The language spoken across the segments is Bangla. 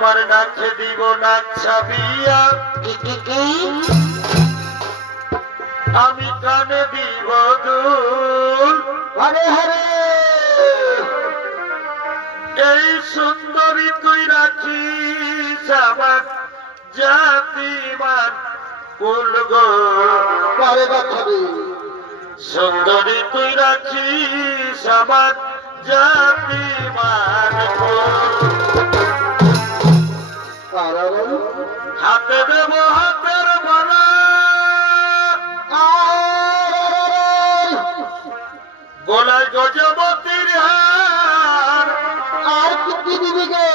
তোমার নাচে দিব নাচ ছাবিয়া, আমি কানে দিব দুল। হরে হরে এই সুন্দরী তুই রাখিস আমার জাতিমান কুল গো। পরে বাছাবি সুন্দরী তুই রাখিস আমার জাতিমান কুল। হাতে দেব হাতের মালা, গলায় গজবতীর হার, আর কি দিবি গে?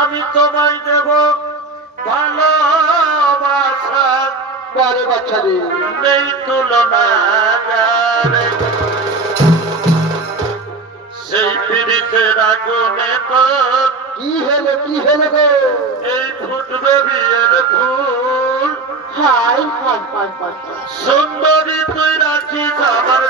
আমি তোমায় দেব ভালোবাসা, পরে বাছাবি নেই তুলনা যারে। সেই পীড়িতের আগুনে তোর কি হলো গো? এই ফুটবে বিয়ের ফুল। হাই হাই হাই হাই সুন্দরী তুই রাখিস আমার